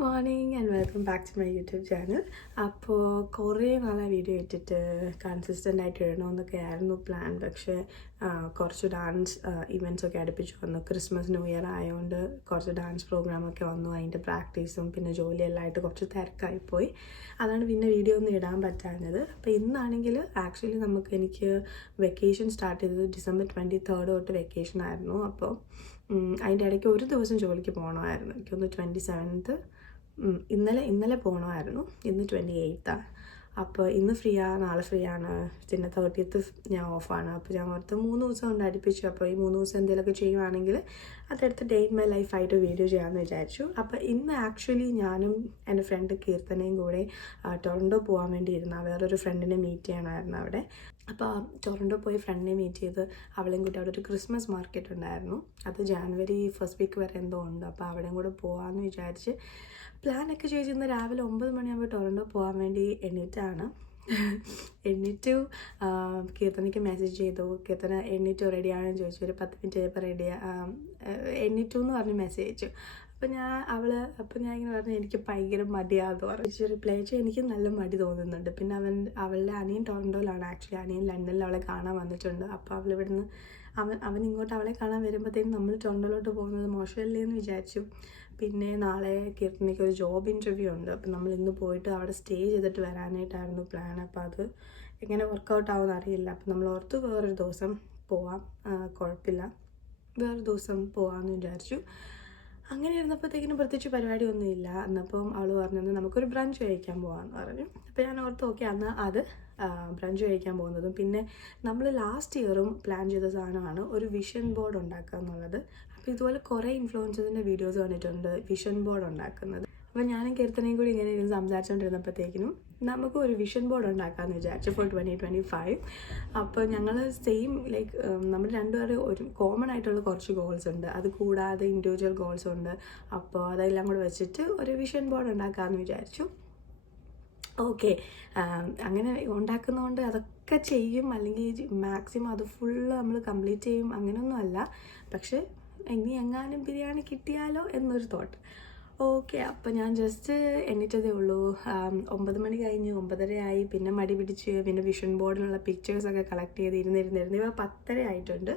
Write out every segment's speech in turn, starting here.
Good morning and welcome back to my YouTube channel. അപ്പോൾ കുറേ നാളെ വീഡിയോ ഇട്ടിട്ട് കൺസിസ്റ്റൻ്റ് ആയിട്ട് ഇടണമെന്നൊക്കെ ആയിരുന്നു പ്ലാൻ. പക്ഷേ കുറച്ച് ഡാൻസ് ഇവൻറ്റ്സൊക്കെ അടുപ്പിച്ച് വന്നു. ക്രിസ്മസ് ന്യൂ ഇയർ ആയതുകൊണ്ട് കുറച്ച് ഡാൻസ് പ്രോഗ്രാമൊക്കെ വന്നു. അതിൻ്റെ പ്രാക്ടീസും പിന്നെ ജോലിയെല്ലാം ആയിട്ട് കുറച്ച് തിരക്കായിപ്പോയി. അതാണ് പിന്നെ വീഡിയോ ഒന്നും ഇടാൻ പറ്റാഞ്ഞത്. അപ്പോൾ ഇന്നാണെങ്കിൽ ആക്ച്വലി എനിക്ക് വെക്കേഷൻ സ്റ്റാർട്ട് ചെയ്തത് December 23 തൊട്ട് വെക്കേഷൻ ആയിരുന്നു. അപ്പോൾ അതിൻ്റെ ഇടയ്ക്ക് ഒരു ദിവസം ജോലിക്ക് പോകണമായിരുന്നു. എനിക്കൊന്ന് 27th ഇന്നലെ പോകണമായിരുന്നു. ഇന്ന് 28th. അപ്പോൾ ഇന്ന് ഫ്രീ ആണ്, നാളെ ഫ്രീ ആണ്, പിന്നെ 30th ഞാൻ ഓഫാണ്. അപ്പോൾ ഞാൻ ഓർത്ത് 3 ദിവസം കൊണ്ട് അടുപ്പിച്ചു. അപ്പോൾ ഈ 3 ദിവസം എന്തെങ്കിലുമൊക്കെ ചെയ്യുവാണെങ്കിൽ അതെടുത്ത് ഡേ ഇൻ മൈ ലൈഫായിട്ട് വീഡിയോ ചെയ്യാമെന്ന് വിചാരിച്ചു. അപ്പോൾ ഇന്ന് ആക്ച്വലി ഞാനും എൻ്റെ ഫ്രണ്ട് കീർത്തനയും കൂടെ ടൊറൻറ്റോ പോകാൻ വേണ്ടി വേറൊരു ഫ്രണ്ടിനെ മീറ്റ് ചെയ്യണമായിരുന്നു അവിടെ. അപ്പോൾ ടൊറൻറ്റോ പോയി ഫ്രണ്ടിനെ മീറ്റ് ചെയ്ത് അവളെയും കൂട്ടി അവിടെ ഒരു ക്രിസ്മസ് മാർക്കറ്റ് ഉണ്ടായിരുന്നു. അത് January 1st week വരെ എന്തോ ഉണ്ട്. അപ്പോൾ അവിടെയും കൂടെ പോകാമെന്ന് വിചാരിച്ച് പ്ലാനൊക്കെ ചോദിച്ച് ഇന്ന് രാവിലെ 9 മണിയാകുമ്പോൾ ടൊറൻറ്റോ പോകാൻ വേണ്ടി എണീറ്റു കീർത്തനയ്ക്ക് മെസ്സേജ് ചെയ്തു. കീർത്തന എണീറ്റു റെഡിയാണെന്ന് ചോദിച്ചു. ഒരു 10 മിനിറ്റ് കഴിയുമ്പോൾ എണീറ്റു എന്ന് പറഞ്ഞ് മെസ്സേജ് അയച്ചു. അപ്പോൾ ഞാൻ ഇങ്ങനെ പറഞ്ഞു എനിക്ക് ഭയങ്കര മടിയാണെന്ന് പറഞ്ഞു. റിപ്ലൈ അയച്ചു എനിക്ക് നല്ല മടി തോന്നുന്നുണ്ട്. പിന്നെ അവളുടെ അനിയൻ ടൊറൻറ്റോയിലാണ്. ആക്ച്വലി അനിയൻ ലണ്ടനിൽ അവളെ കാണാൻ വന്നിട്ടുണ്ട്. അപ്പോൾ അവളിവിടുന്ന് അവൻ ഇങ്ങോട്ട് അവളെ കാണാൻ വരുമ്പോഴത്തേക്കും നമ്മൾ ടൊറൻറ്റോയിലോട്ട് പോകുന്നത് മോശമല്ലേ എന്ന് വിചാരിച്ചു. പിന്നെ നാളെ കീർത്തനയ്ക്ക് ഒരു ജോബ് ഇൻ്റർവ്യൂ ഉണ്ട്. അപ്പം നമ്മൾ ഇന്ന് പോയിട്ട് അവിടെ സ്റ്റേ ചെയ്തിട്ട് വരാനായിട്ടായിരുന്നു പ്ലാൻ. അപ്പോൾ അത് എങ്ങനെ വർക്കൗട്ട് ആവുമെന്ന് അറിയില്ല. അപ്പം നമ്മൾ ഓർത്ത് വേറൊരു ദിവസം പോവാം, കുഴപ്പമില്ല, വേറൊരു ദിവസം പോകാമെന്ന് വിചാരിച്ചു. അങ്ങനെ ഇരുന്നപ്പോഴത്തേക്കിനും പ്രത്യേകിച്ച് പരിപാടിയൊന്നുമില്ല. എന്നപ്പം അവൾ പറഞ്ഞത് നമുക്കൊരു ബ്രഞ്ച് കഴിക്കാൻ പോകാമെന്ന് പറഞ്ഞു. അപ്പോൾ ഞാൻ ഓർത്ത് ഓക്കെ എന്നാൽ അത് ബ്രഞ്ച് കഴിക്കാൻ പോകുന്നതും പിന്നെ നമ്മൾ ലാസ്റ്റ് ഇയറും പ്ലാൻ ചെയ്ത സാധനമാണ് ഒരു വിഷൻ ബോർഡ് ഉണ്ടാക്കുക എന്നുള്ളത്. അപ്പോൾ ഇതുപോലെ കുറേ ഇൻഫ്ലുവൻസേഴ്സിൻ്റെ വീഡിയോസ് കണ്ടിട്ടുണ്ട് വിഷൻ ബോർഡ് ഉണ്ടാക്കുന്നത്. അപ്പോൾ ഞാനും കീർത്തനയും കൂടി ഇങ്ങനെ ഇരുന്ന് സംസാരിച്ചുകൊണ്ടിരുന്നപ്പോഴത്തേക്കിനും നമുക്ക് ഒരു വിഷൻ ബോർഡ് ഉണ്ടാക്കാമെന്ന് വിചാരിച്ചു ഫോർ 2025. അപ്പോൾ ഞങ്ങൾ സെയിം നമ്മൾ രണ്ടുപേരും ഒരു കോമൺ ആയിട്ടുള്ള കുറച്ച് ഗോൾസ് ഉണ്ട്. അത് കൂടാതെ ഇൻഡിവിജ്വൽ ഗോൾസ് ഉണ്ട്. അപ്പോൾ അതെല്ലാം കൂടെ വെച്ചിട്ട് ഒരു വിഷൻ ബോർഡ് ഉണ്ടാക്കാമെന്ന് വിചാരിച്ചു. ഓക്കെ, അങ്ങനെ ഉണ്ടാക്കുന്നതുകൊണ്ട് അതൊക്കെ ചെയ്യും, അല്ലെങ്കിൽ മാക്സിമം അത് ഫുള്ള് നമ്മൾ കംപ്ലീറ്റ് ചെയ്യും അങ്ങനെയൊന്നുമല്ല. പക്ഷേ ഇനി എങ്ങാനും ബിരിയാണി കിട്ടിയാലോ എന്നൊരു തോട്ട്. ഓക്കെ, അപ്പോൾ ഞാൻ ജസ്റ്റ് എണീറ്റതേ ഉള്ളൂ. 9 മണി കഴിഞ്ഞ് 9:30 ആയി. പിന്നെ മടി പിടിച്ച് പിന്നെ വിഷൻ ബോർഡിലുള്ള പിക്ചേഴ്സൊക്കെ കളക്ട് ചെയ്ത് ഇരുന്നിരുന്ന് ഇപ്പോൾ 10:30 ആയിട്ടുണ്ട്.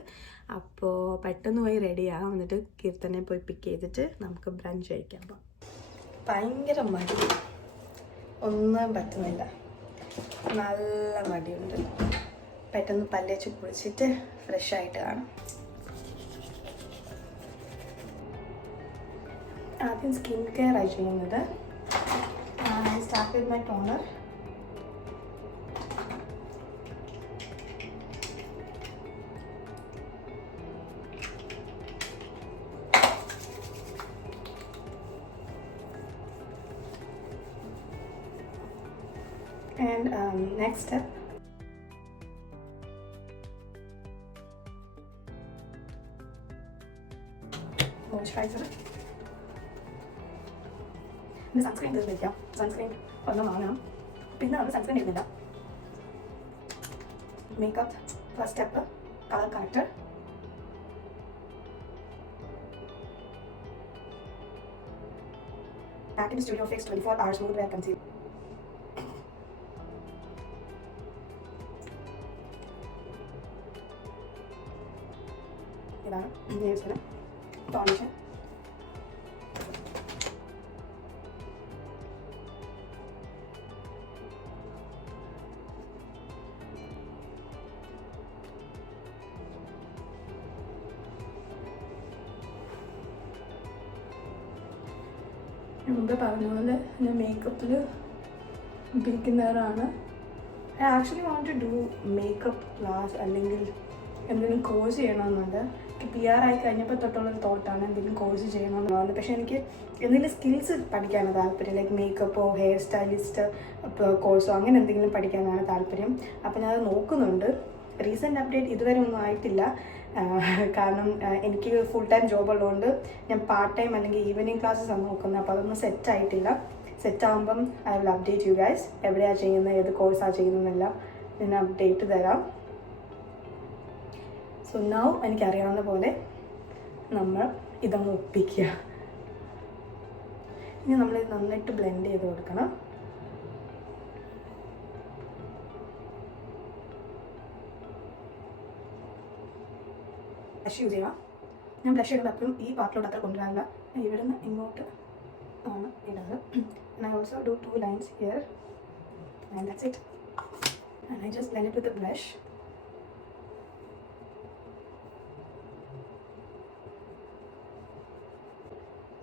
അപ്പോൾ പെട്ടെന്ന് പോയി റെഡിയാകാം. എന്നിട്ട് കീർത്തനെ പോയി പിക്ക് ചെയ്തിട്ട് നമുക്ക് ബ്രഞ്ച് കഴിക്കാൻ പോകാം. ഭയങ്കര മടി, ഒന്നും പറ്റുന്നില്ല, നല്ല മടിയുണ്ട്. പെട്ടെന്ന് പല്ലേച്ച് കുളിച്ചിട്ട് ഫ്രഷ് ആയിട്ട് കാണാം. ആദ്യം സ്കിൻ കെയർ ആയി ചെയ്യുന്നത്. I start with my toner. And next step, moisturizer. ഇത് സൺസ്ക്രീൻ തീർന്നിരിക്കാം. സൺസ്ക്രീൻ ഒന്നും വാങ്ങണം. പിന്നെ നമ്മൾ സൺസ്ക്രീൻ ഇടുന്നില്ല. Makeup first step colour corrector. Active Studio Fix 24 hours smooth wear concealer. ഇതാണ് യൂസ് ചെയ്യുന്നത് ഫൗണ്ടേഷൻ. മുമ്പേ പറഞ്ഞ പോലെ ഞാൻ മേക്കപ്പിൽ ബിഗിനറാണ്. I actually want to do makeup class അല്ലെങ്കിൽ എന്തെങ്കിലും കോഴ്സ് ചെയ്യണമെന്നുണ്ട്. എനിക്ക് PR ആയി കഴിഞ്ഞപ്പോൾ തൊട്ടുള്ളൊരു തോട്ടാണ് എന്തെങ്കിലും കോഴ്സ് ചെയ്യണമെന്നുള്ളത്. പക്ഷേ എനിക്ക് എന്തെങ്കിലും സ്കിൽസ് പഠിക്കാനാണ് താല്പര്യം. മേക്കപ്പോ ഹെയർ സ്റ്റൈലിസ്റ്റ് കോഴ്സോ അങ്ങനെ എന്തെങ്കിലും പഠിക്കാനാണ് താല്പര്യം. അപ്പോൾ ഞാനത് നോക്കുന്നുണ്ട്. റീസെൻ്റ് അപ്ഡേറ്റ് ഇതുവരെ ഒന്നും ആയിട്ടില്ല. കാരണം എനിക്ക് ഫുൾ ടൈം ജോബ് ഉള്ളതുകൊണ്ട് ഞാൻ പാർട്ട് ടൈം അല്ലെങ്കിൽ ഈവനിങ് ക്ലാസ്സസ് ആണ് നോക്കുന്നത്. അപ്പോൾ അതൊന്നും സെറ്റായിട്ടില്ല. സെറ്റാകുമ്പം I will update you guys. എവിടെയാണ് ചെയ്യുന്നത്, ഏത് കോഴ്സാണ് ചെയ്യുന്നതെന്നെല്ലാം ഞാൻ അപ്ഡേറ്റ് തരാം. സോ നൗ എനിക്കറിയാവുന്ന പോലെ നമ്മൾ ഇതങ്ങ് ഒപ്പിക്കുക. ഇനി നമ്മളിത് നന്നായിട്ട് ബ്ലെൻഡ് ചെയ്ത് കൊടുക്കണം. ബ്ലഷ് യൂസ് ചെയ്യാം. ഞാൻ ബ്ലഷ് ഇടുമ്പോൾ എപ്പോഴും ഈ പാർട്ടിലോട്ട് അത്ര കൊണ്ടുവരാനില്ല, ഇവിടെ നിന്ന് ഇങ്ങോട്ട് ആണ് ഇടാറ്. And I also do 2 lines here and that's it. And I just blend it with the brush.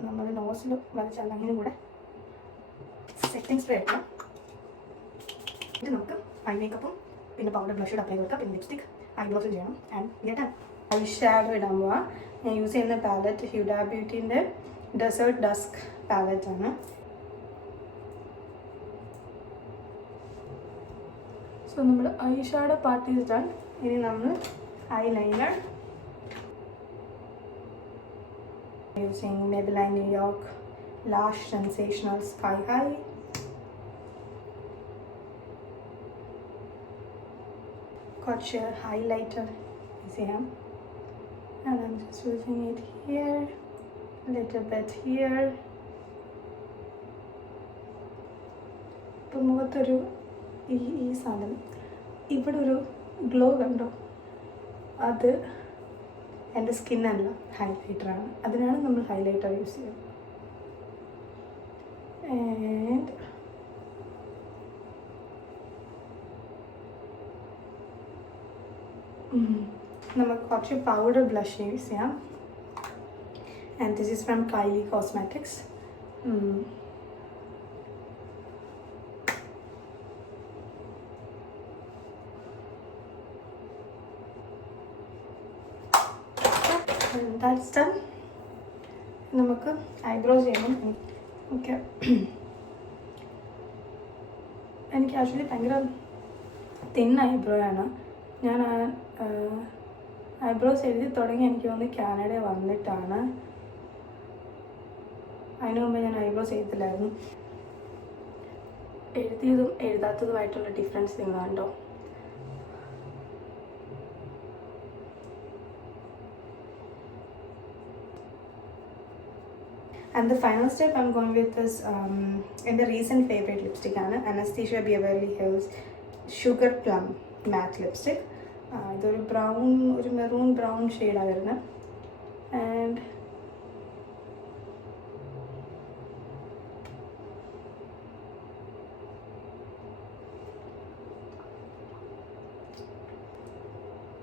നമ്മൾ നോസിൽ വരച്ചാൽ അങ്ങനെ കൂടെ സെറ്റിംഗ് സ്പ്രേ ഇടണം. ഇത് നമുക്ക് ഐ മേക്കപ്പും പിന്നെ പൗഡർ ബ്ലഷ് അപ്ലൈ കൊടുക്കാം, പിന്നെ ലിപ്സ്റ്റിക് ഐബ്രോസും ചെയ്യണം. ആൻഡ് ഗെറ്റ് ഐ ഷാഡോ ഇടാൻ പോവാം. ഞാൻ യൂസ് ചെയ്യുന്ന പാലറ്റ് ഹ്യൂഡ ബ്യൂട്ടീൻ്റെ ഡെസേർട്ട് ഡസ്ക് പാലറ്റാണ്. സോ നമ്മൾ ഐ ഷാഡോ പാർട്ട് ചെയ്തിട്ടാണ്. ഇനി നമ്മൾ I liner using Maybelline New York Lash Sensational Sky High. Got your highlighter, and I'm just using it here, a little bit here. ഇപ്പോൾ മുഖത്തൊരു ഈ സാധനം ഇവിടെ ഒരു ഗ്ലോ കണ്ടോ, അത് എൻ്റെ സ്കിന്നല്ല, ഹൈലൈറ്ററാണ്. അതിനാണ് നമ്മൾ ഹൈലൈറ്റർ യൂസ് ചെയ്യുന്നത്. ആൻഡ് നമുക്ക് കുറച്ച് പൗഡർ ബ്ലഷ് യൂസ് ചെയ്യാം. And this is from Kylie Cosmetics. That's done. നമുക്ക് ഐബ്രോസ് ചെയ്യണം. ഓക്കെ, എനിക്ക് ആക്ച്വലി ഭയങ്കര തിൻ ഐബ്രോ ആണ്. ഞാൻ ഐബ്രോസ് എഴുതി തുടങ്ങി എനിക്ക് തോന്നുന്നു കാനഡ വന്നിട്ടാണ്. അതിനു മുമ്പ് ഞാൻ ഐബ്രോസ് ചെയ്തില്ലായിരുന്നു. എഴുതിയതും എഴുതാത്തതുമായിട്ടുള്ള ഡിഫറൻസ് നിങ്ങൾ കണ്ടോ? And the final step I'm going with is in the recent favorite lipstick Anastasia Beverly Hills Sugar Plum Matte Lipstick. ഇതൊരു ബ്രൗൺ, ഒരു മെറൂൺ ബ്രൗൺ ഷെയ്ഡാണ് വരുന്നത്.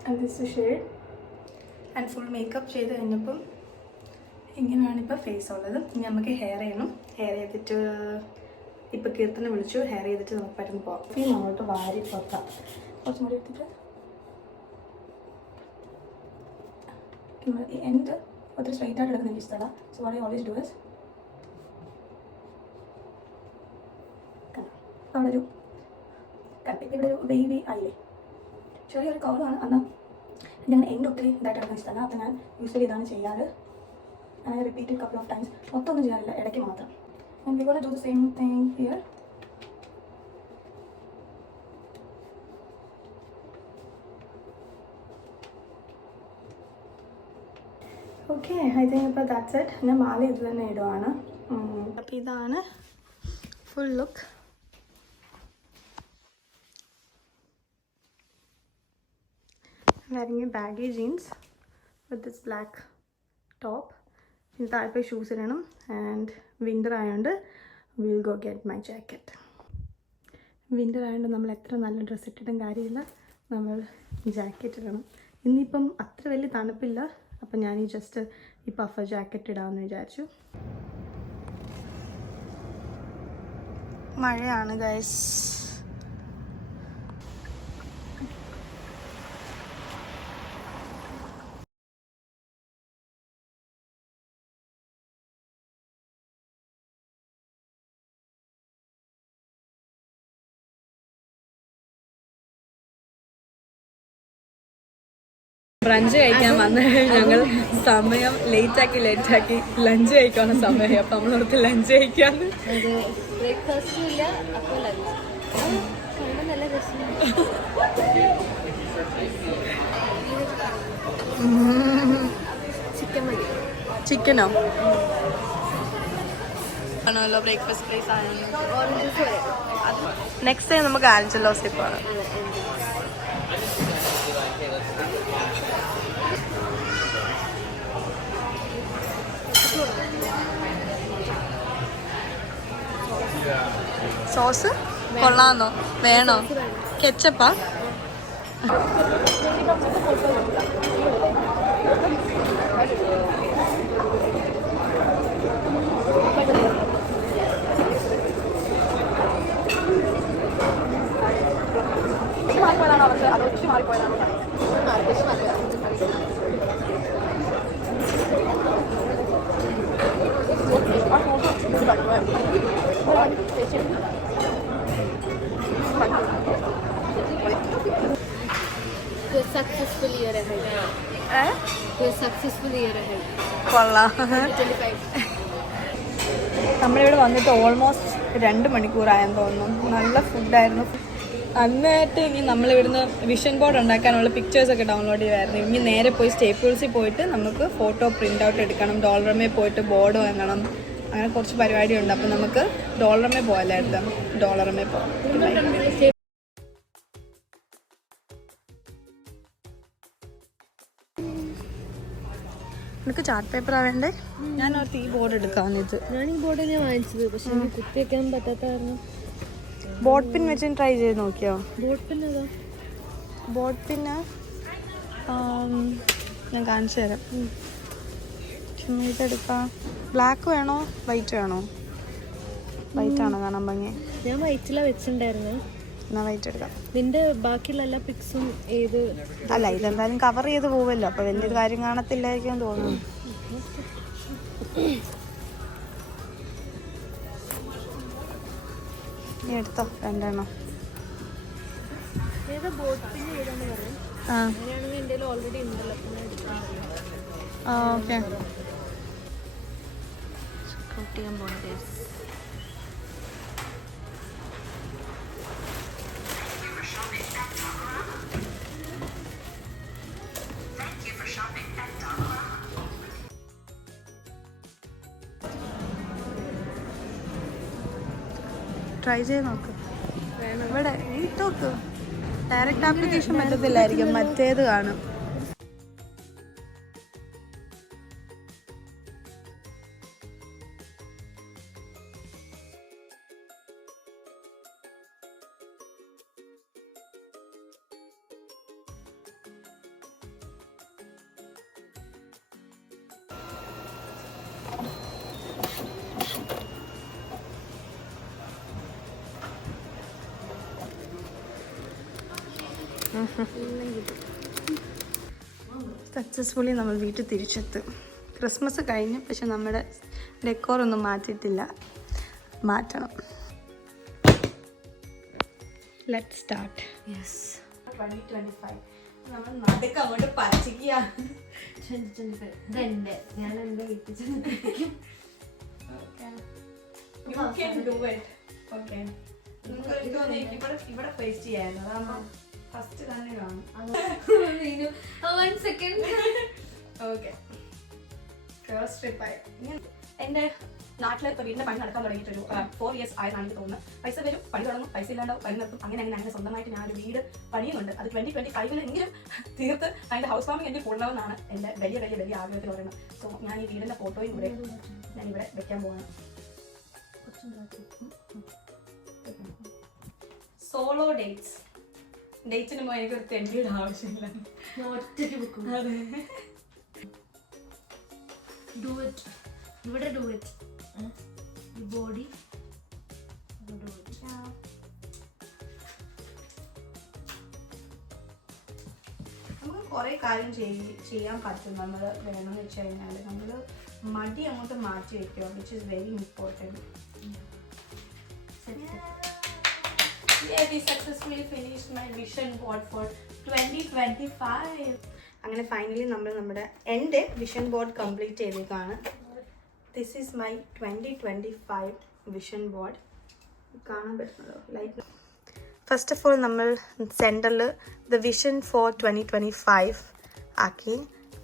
And this shade. And full makeup ചെയ്ത് കഴിഞ്ഞപ്പം ഇങ്ങനെയാണ് ഇപ്പോൾ ഫേസ് ഉള്ളത്. ഇനി നമുക്ക് ഹെയർ ചെയ്യണം. ഹെയർ ചെയ്തിട്ട് ഇപ്പോൾ കീർത്തനെ വിളിച്ചു, ഹെയർ ചെയ്തിട്ട് നമുക്ക് പെട്ടെന്ന് പോകാം. ഈ അങ്ങോട്ട് വാരി പൊത്താം. കുറച്ചും കൂടി എടുത്തിട്ട് ഈ എൻഡ് ഒത്തിരി സ്ട്രൈറ്റ് ആയിട്ട് എടുക്കുന്ന എനിക്ക് ഇഷ്ടമല്ല. So what I always do is അവിടെ ഒരു ഇവിടെ ഒരു വേവി ആയില്ലേ, ചെറിയൊരു കൗളാണ്. എന്നാൽ ഞാൻ എൻഡ് ഒത്തിരി ഇതായിട്ട് എടുക്കുന്ന ഇഷ്ടമല്ല. അപ്പോൾ ഞാൻ യൂസ്വലി ഇതാണ് ചെയ്യാറ്. I repeat it a couple of times. മൊത്തമൊന്നും ചെയ്യാറില്ല, ഇടയ്ക്ക് മാത്രം. And we're going to do the same thing here. Okay, I think അപ്പോൾ that's it. ഞാൻ മാല ഇത് തന്നെ ഇടുവാണ്. അപ്പോൾ ഇതാണ് full look. I'm wearing a baggy jeans with this black top. ഇനി താഴെ ഷൂസ് ഇടണം. ആൻഡ് വിൻ്റർ ആയതുകൊണ്ട് will go get my jacket. Winter ആയതുകൊണ്ട് നമ്മൾ എത്ര നല്ല ഡ്രസ്സ് ഇട്ടിട്ടും കാര്യമില്ല, നമ്മൾ ജാക്കറ്റ് ഇടണം. ഇന്നിപ്പം അത്ര വലിയ തണുപ്പില്ല, അപ്പം ഞാൻ ജസ്റ്റ് ഈ പഫർ ജാക്കറ്റ് ഇടാമെന്ന് വിചാരിച്ചു. മഴയാണ് ഗൈസ്. ലഞ്ച് കഴിക്കാൻ വന്ന ഞങ്ങൾ സമയം ലേറ്റാക്കി ലഞ്ച് കഴിക്കാനുള്ള സമയമായി. അപ്പം നമ്മളോടത്ത് ലഞ്ച് കഴിക്കാന്ന്. ബ്രേക്ക്ഫാസ്റ്റും ഇല്ല, അപ്പോൾ ലഞ്ച് നല്ല രസമാണ്. ചിക്കനോ? ആണല്ലോ ബ്രേക്ക്ഫാസ്റ്റ് പ്ലേസ് ആണല്ലോ. ഓറഞ്ച് ജ്യൂസ് പറയാം. നെക്സ്റ്റ് ടൈം നമുക്ക് ആൽജലോസിൽ പോകണം. സോസ് കൊള്ളാന്നോ? വേണോ? കെച്ചപ്പാ? Successful year ahead. Successful year ahead. കൊള്ളാം. 25. നമ്മളിവിടെ വന്നിട്ട് ഓൾമോസ്റ്റ് 2 മണിക്കൂറായെന്ന് തോന്നുന്നു. നല്ല ഫുഡായിരുന്നു. അന്നായിട്ട് ഇനി നമ്മളിവിടുന്ന് വിഷൻ ബോർഡ് ഉണ്ടാക്കാനുള്ള പിക്ചേഴ്സൊക്കെ ഡൗൺലോഡ് ചെയ്യുമായിരുന്നു. ഇനി നേരെ പോയി സ്റ്റേപ്പിൾസിൽ പോയിട്ട് നമുക്ക് ഫോട്ടോ പ്രിൻ്റ് ഔട്ട് എടുക്കണം. ഡോളറമേ പോയിട്ട് ബോർഡ് വാങ്ങണം. അങ്ങനെ കുറച്ച് പരിപാടിയുണ്ട്. അപ്പം നമുക്ക് ഡോളറമേ പോകാനായിരുന്നു. ഡോളറമേ പോകാം. എനിക്ക് ചാർട്ട് പേപ്പറാണ് വേണ്ടേ? ഞാൻ ഓർത്ത് ഈ ബോർഡ് എടുക്കാവുന്നത്. ഞാൻ ഈ ബോർഡ് ഞാൻ വാങ്ങിച്ചത്, പക്ഷെ എനിക്ക് കുത്തി വെക്കാൻ പറ്റാത്ത കാരണം. ബോർഡ് പിൻ വെച്ച് ട്രൈ ചെയ്ത് നോക്കിയോ? ബോർഡ് പിൻ ഏതാ? ബോർഡ് പിന്നെ ഞാൻ കാണിച്ചു തരാം. ഇതെടുക്കാം. ബ്ലാക്ക് വേണോ വൈറ്റ് വേണോ? വൈറ്റ് ആണോ കാണാൻ ഭംഗി? ഞാൻ വൈറ്റിലാണ് വെച്ചിട്ടുണ്ടായിരുന്നു. എന്നാൽ വൈറ്റ് എടുക്കാം. നിന്റെ ബാക്കിയുള്ള എല്ലാ പിക്സും ഏത്? അല്ല, ഇതെന്തായാലും കവർ ചെയ്ത് പോവല്ലോ, അപ്പോൾ വലിയൊരു കാര്യം കാണത്തില്ലായിരിക്കും തോന്നുന്നു. നീ എടുത്തോ 2 എണ്ണം. ഏതാ ബോർഡ് പിൻ ഏതാന്ന് പറയാം. ആ അങ്ങനെയാണെങ്കിൽ എൻ്റെ ഓൾറെഡി ഉണ്ടല്ലോ, അപ്പം ഞാൻ എടുക്കാറില്ല. ഓക്കെ. കട്ട് ചെയ്യാൻ പോണത്. ട്രൈ ചെയ്ത് നോക്ക്. ഇവിടെ നോക്ക്. ഡയറക്റ്റ് ആപ്ലിക്കേഷൻ പറ്റത്തില്ലായിരിക്കും, മറ്റേത് കാണും. സക്സസ്ഫുള്ളി നമ്മൾ വീട്ടിൽ തിരിച്ചെത്തും. ക്രിസ്മസ് കഴിഞ്ഞു, പക്ഷെ നമ്മുടെ ഡെക്കോറൊന്നും മാറ്റിയിട്ടില്ല. മാറ്റണം. Let start. യെസ്. 2025 നമ്മൾ നടുക്ക് അങ്ങോട്ട് പച്ചിക്കുക. 2025 ഇതെൻ്റെ, ഞാൻ എൻ്റെ വീട്ടിൽ ചെന്നിരിക്കും. ഇവിടെ ഫേസ് ചെയ്യായിരുന്നു. അതാകുമ്പോൾ ഫസ്റ്റ് തന്നെ കാണും. 1 second. ഓക്കെ. ഫസ്റ്റ് ട്രിപ്പായി. എൻ്റെ നാട്ടിലെ ഇപ്പോൾ വീടിൻ്റെ പണി നടക്കാൻ തുടങ്ങിയിട്ടൊരു 4 years ആയതാണ് എനിക്ക് തോന്നുന്നത്. പൈസ വരും, പണി തുടങ്ങും, പൈസ ഇല്ലാണ്ടാവും, പണി നിർത്തും. അങ്ങനെ സ്വന്തമായിട്ട് ഞാനൊരു വീട് പണിയുന്നുണ്ട്. അത് 2025 തീർത്ത് അതിൻ്റെ ഹൗസ് വാമിങ് എനിക്ക് കൊള്ളണമെന്നാണ് എൻ്റെ വലിയ ആഗ്രഹത്തിൽ പറയുന്നത്. സോ ഞാൻ ഈ വീടിൻ്റെ ഫോട്ടോയും കൂടെ ഞാനിവിടെ വെക്കാൻ പോവാണ്. സോളോ ഡേറ്റ്സിന് പോയി എനിക്കൊരു തെണ്ടിയുടെ ആവശ്യമില്ല. ഒറ്റയ്ക്ക് വെക്കും. Do it. ഇവിടെ ഡു ഇറ്റ്. ഈ ബോഡി ഡു ഇറ്റ്. നമുക്ക് കുറേ കാര്യം ചെയ്യാൻ പറ്റും. നമ്മൾ വേണമെന്ന് വെച്ച് കഴിഞ്ഞാൽ നമ്മൾ മടി അങ്ങോട്ട് മാറ്റി വയ്ക്കുക, which is very important. Yeah, we successfully finished my vision board for 2025. അങ്ങനെ ഫൈനലി നമ്മൾ നമ്മുടെ എൻ്റെ വിഷൻ ബോർഡ് കംപ്ലീറ്റ് ചെയ്തേക്കാണ്. This is my 2025 vision board. കാണാൻ പറ്റുന്നതോ ലൈക്ക്. ഫസ്റ്റ് ഓഫ് ഓൾ നമ്മൾ സെൻറ്ററിൽ ദ വിഷൻ ഫോർ 2025 ആക്കി.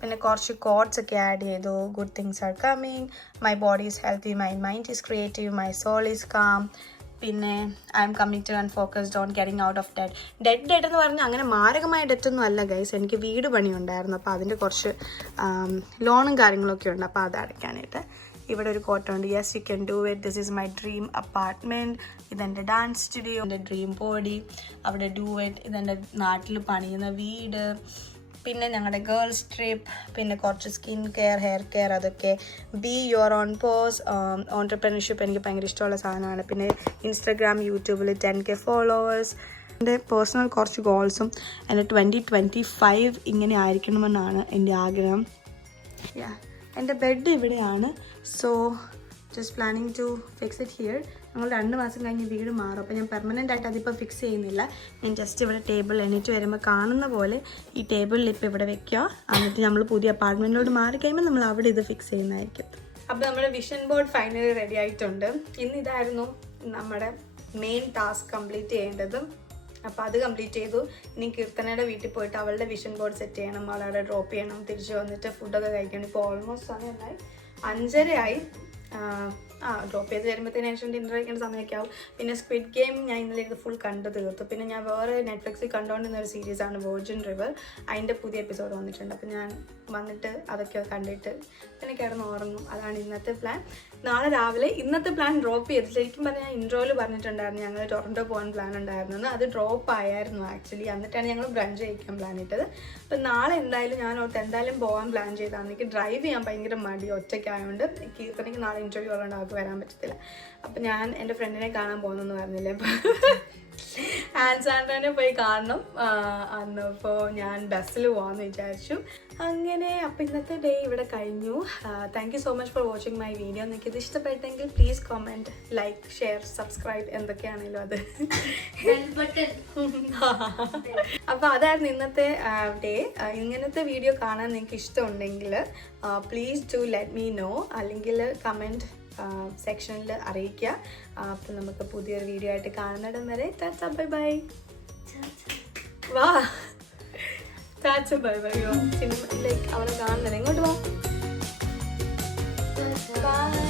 പിന്നെ കുറച്ച് കോട്ട്സ് ഒക്കെ ആഡ് ചെയ്തു. Good things are coming, my body is healthy, my mind is creative, my soul is calm. പിന്നെ I am committed and focused on getting out of debt എന്ന് പറഞ്ഞാൽ അങ്ങനെ മാരകമായ ഡെറ്റൊന്നും അല്ല ഗൈസ്. എനിക്ക് വീട് പണിയുണ്ടായിരുന്നു, അപ്പോൾ അതിൻ്റെ കുറച്ച് ലോണും കാര്യങ്ങളൊക്കെ ഉണ്ട്, അപ്പോൾ അത് അടയ്ക്കാനായിട്ട്. ഇവിടെ ഒരു കോട്ടുണ്ട്, yes you can do it, this is my dream apartment, ഇതെൻ്റെ ഡാൻസ് സ്റ്റുഡിയോ, എൻ്റെ ഡ്രീം ബോഡി, അവിടെ ഡു ഇറ്റ്, ഇതെൻ്റെ നാട്ടിൽ പണിയുന്ന വീട്, പിന്നെ ഞങ്ങളുടെ ഗേൾസ് ട്രിപ്പ്, പിന്നെ കുറച്ച് സ്കിൻ കെയർ, ഹെയർ കെയർ, അതൊക്കെ. Be your own boss, entrepreneurship എനിക്ക് ഭയങ്കര ഇഷ്ടമുള്ള സാധനമാണ്. പിന്നെ ഇൻസ്റ്റാഗ്രാം, യൂട്യൂബിൽ 10K ഫോളോവേഴ്സ്. എൻ്റെ പേഴ്സണൽ കുറച്ച് ഗോൾസും എൻ്റെ 2025 ഇങ്ങനെ ആയിരിക്കണമെന്നാണ് എൻ്റെ ആഗ്രഹം. എൻ്റെ ബെഡ് ഇവിടെയാണ്. So just planning to fix it here. ഞങ്ങൾ 2 മാസം കഴിഞ്ഞ് വീട് മാറും, അപ്പോൾ ഞാൻ പെർമനൻ്റ് ആയിട്ട് അതിപ്പോൾ ഫിക്സ് ചെയ്യുന്നില്ല. ഞാൻ ജസ്റ്റ് ഇവിടെ ടേബിൾ എണീറ്റ് വരുമ്പോൾ കാണുന്ന പോലെ ഈ ടേബിളിൽ ഇപ്പോൾ ഇവിടെ വെക്കുക. എന്നിട്ട് നമ്മൾ പുതിയ അപ്പാർട്ട്മെൻറ്റിലോട്ട് മാറി കഴിയുമ്പോൾ നമ്മൾ അവിടെ ഇത് ഫിക്സ് ചെയ്യുന്നതായിരിക്കും. അപ്പോൾ നമ്മുടെ വിഷൻ ബോർഡ് ഫൈനലി റെഡി ആയിട്ടുണ്ട്. ഇതായിരുന്നു നമ്മുടെ മെയിൻ ടാസ്ക് കംപ്ലീറ്റ് ചെയ്യേണ്ടത്. അപ്പോൾ അത് കംപ്ലീറ്റ് ചെയ്തു. ഇനി കീർത്തനയുടെ വീട്ടിൽ പോയിട്ട് അവളുടെ വിഷൻ ബോർഡ് സെറ്റ് ചെയ്യണം, അവളവിടെ ഡ്രോപ്പ് ചെയ്യണം, തിരിച്ച് വന്നിട്ട് ഫുഡൊക്കെ കഴിക്കണം. ഇപ്പോൾ ഓൾമോസ്റ്റ് സമയമായി 5:30 ഡ്രോപ്പ് ചെയ്ത് വരുമ്പോഴത്തേന് ശേഷം ഡിന്നർ കഴിക്കേണ്ട സമയമൊക്കെ ആവും. പിന്നെ സ്ക്വിഡ് ഗെയിം ഞാൻ ഇന്നലെ ഇത് ഫുൾ കണ്ടു തീർത്തു. പിന്നെ ഞാൻ വേറെ നെറ്റ്ഫ്ലിക്സിൽ കണ്ടുകൊണ്ടിരുന്ന ഒരു സീരീസാണ് വെർജിൻ റിവർ, അതിൻ്റെ പുതിയ എപ്പിസോഡ് വന്നിട്ടുണ്ട്. അപ്പോൾ ഞാൻ വന്നിട്ട് അതൊക്കെ കണ്ടിട്ട് പിന്നെ കിടന്ന് ഉറങ്ങും. അതാണ് ഇന്നത്തെ പ്ലാൻ. നാളെ രാവിലെ ഇന്നത്തെ പ്ലാൻ ഡ്രോപ്പ് ചെയ്ത്, ശരിക്കും പറഞ്ഞാൽ ഞാൻ ഇൻട്രോയിൽ പറഞ്ഞിട്ടുണ്ടായിരുന്നു ഞങ്ങൾ ടൊറൻറ്റോ പോകാൻ പ്ലാൻ ഉണ്ടായിരുന്നെന്ന്. അത് ഡ്രോപ്പ് ആയിരുന്നു ആക്ച്വലി. എന്നിട്ടാണ് ഞങ്ങൾ ബ്രഞ്ച് കഴിക്കാൻ പ്ലാൻ ഇട്ടത്. അപ്പം നാളെ എന്തായാലും ഞാൻ എന്തായാലും പോകാൻ പ്ലാൻ ചെയ്താണ്. എനിക്ക് ഡ്രൈവ് ചെയ്യാൻ ഭയങ്കര മടി ഒറ്റയ്ക്കായതുകൊണ്ട്. കീർത്തനയ്ക്ക് നാളെ ഇൻ്റർവ്യൂ ഉള്ളതുകൊണ്ട് അവർക്ക് വരാൻ പറ്റത്തില്ല. അപ്പം ഞാൻ എൻ്റെ ഫ്രണ്ടിനെ കാണാൻ പോകുന്നെന്ന് പറഞ്ഞില്ലേ, അപ്പോൾ ആൻസാൻഡ്രോനെ പോയി കാണണം അന്നപ്പോൾ ഞാൻ ബസ്സിൽ പോകാമെന്ന് വിചാരിച്ചു. അങ്ങനെ അപ്പോൾ ഇന്നത്തെ ഡേ ഇവിടെ കഴിഞ്ഞു. Thank you so much for watching my video. നിങ്ങൾക്കിത് ഇഷ്ടപ്പെട്ടെങ്കിൽ please comment, like, share, subscribe എന്തൊക്കെയാണെങ്കിലും അത്. അപ്പോൾ അതായിരുന്നു ഇന്നത്തെ ഡേ. ഇങ്ങനത്തെ വീഡിയോ കാണാൻ നിങ്ങൾക്ക് ഇഷ്ടമുണ്ടെങ്കിൽ please do let me know, അല്ലെങ്കിൽ കമൻറ്റ് സെക്ഷനിൽ അറിയിക്കുക. അപ്പം നമുക്ക് പുതിയൊരു വീഡിയോ ആയിട്ട് കാണുന്നിടം വരെ ടാറ്റ ബൈ ബൈ. വാ ടാറ്റ ബൈ ബൈ. സിനിമയിലേക്ക് അവളെ കാണുന്നില്ല, ഇങ്ങോട്ട് വാ. ബൈ.